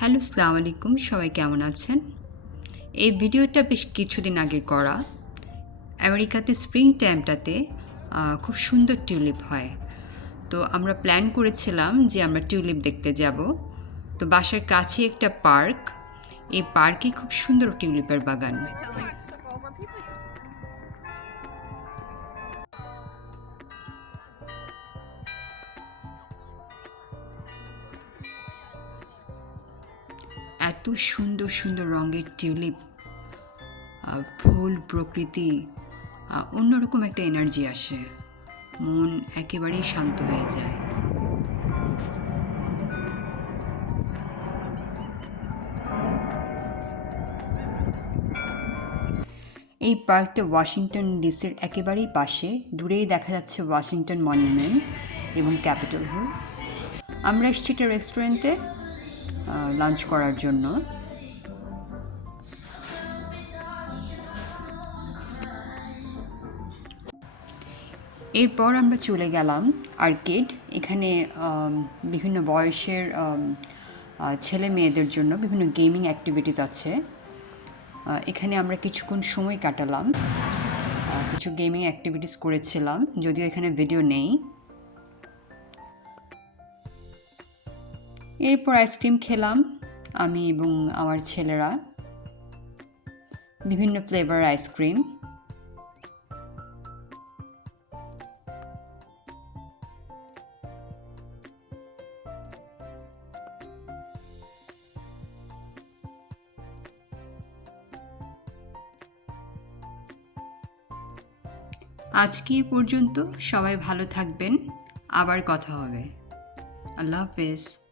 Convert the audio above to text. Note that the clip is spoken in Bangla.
হ্যালো সালাম আলাইকুম। সবাই কেমন আছেন? এই ভিডিওটা বেশ কিছুদিন আগে করা। আমেরিকাতে স্প্রিং টাইমটাতে খুব সুন্দর টিউলিপ হয়। তো আমরা প্ল্যান করেছিলাম যে আমরা টিউলিপ দেখতে যাব। তো বাসার কাছে একটা পার্ক। এই পার্কে খুব সুন্দর টিউলিপের বাগান। সুন্দর সুন্দর রঙের টিউলিপ ফুল প্রকৃতি অন্যরকম একটা এনার্জি আসে। মন একেবারেই শান্ত হয়ে যায়। এই পার্কটা ওয়াশিংটন ডিসির একেবারেই পাশে। দূরেই দেখা যাচ্ছে ওয়াশিংটন মনিউমেন্ট এবং ক্যাপিটাল হিল। আমরা এসেছি রেস্টুরেন্টে লাঞ্চ করার জন্য। এরপর আমরা চলে গেলাম আর্কেড এখানে বিভিন্ন বয়সের ছেলে মেয়েদের জন্য বিভিন্ন গেমিং অ্যাক্টিভিটিস আছে। এখানে আমরা কিছুক্ষণ সময় কাটালাম। কিছু গেমিং অ্যাক্টিভিটিস করেছিলাম, যদিও এখানে ভিডিও নেই। এরপর আইসক্রিম খেলাম আমি এবং আমার ছেলেরা। বিভিন্ন ফ্লেভার আইসক্রিম। আজকে এ পর্যন্ত সবাই ভালো থাকবেন। আবার কথা হবে। আল্লাহ হাফেজ।